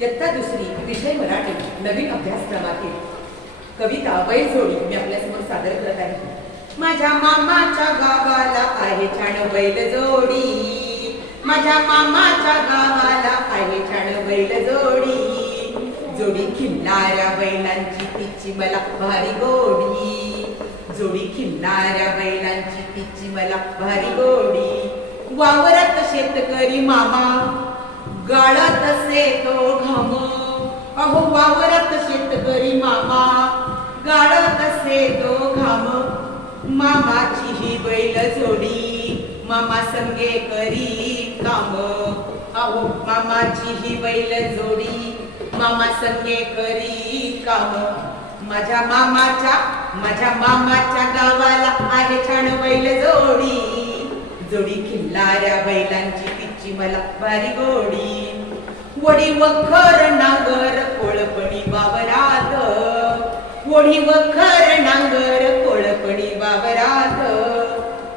इयत्ता दुसरी विषय मराठी नवीन अभ्यासक्रमातील कविता बैलजोडी मी आपल्यासमोर सादर करत आहे. माझ्या मामाच्या गावाला आहे छान बैलजोडी, माझ्या मामाच्या गावाला आहे छान बैलजोडी, जोडी खिल्लाऱ्या बैलांची तिची मला भारी गोडी, जोडी खिल्लाऱ्या बैलांची तिची मला भारी गोडी. वावरात शेतकरी मामा गाळत असे तो घाम, अहो वावरात शेतकरी मामा गाळत असे तो घाम, मामाची ही बैल जोडी मामा संगे करी काम, अहो मामाची ही बैल जोडी मामा संगे करी काम. माझ्या मामाच्या गावाला आहे छान बैल जोडी, जोडी खिल्लाऱ्या बैलांची तिची मला भारी गोडी. वडी वखर नांगर कोळपणी वावरात, वडी वखर नांगर कोळपणी वावरात,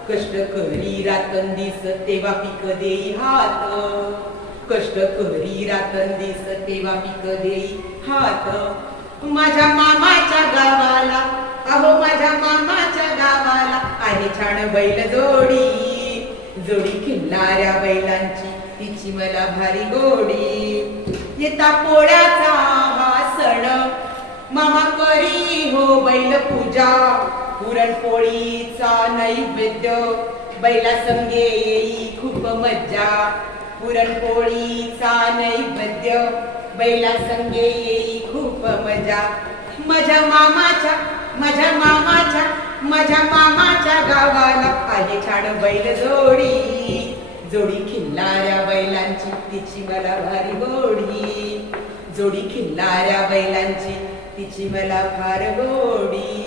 कष्ट करी रातंदिस तेव्हा पीक देई हात, कष्ट करी रातंदिस तेव्हा पीक देई हात. माझ्या मामाच्या गावाला, अहो माझ्या मामाच्या गावाला आहे छान बैल जोडी, जोडी खिल्लाऱ्या बैलांची तिची मला भारी गोडी. येता पोळ्याचा हा सण मामा करी हो बैल पूजा, पुरणपोळीचा नैवेद्य बैला संगे येई खूप मज्जा, पुरणपोळीचा नैवेद्य बैला संगे येई खूप मजा. माझ्या मामाच्या गावाला आहे छान बैल जोडी, जोडी खिल्लाऱ्या बैलांची तिची मला भारी गोडी, जोडी खिल्लाऱ्या बैलांची तिची मला फार गोडी.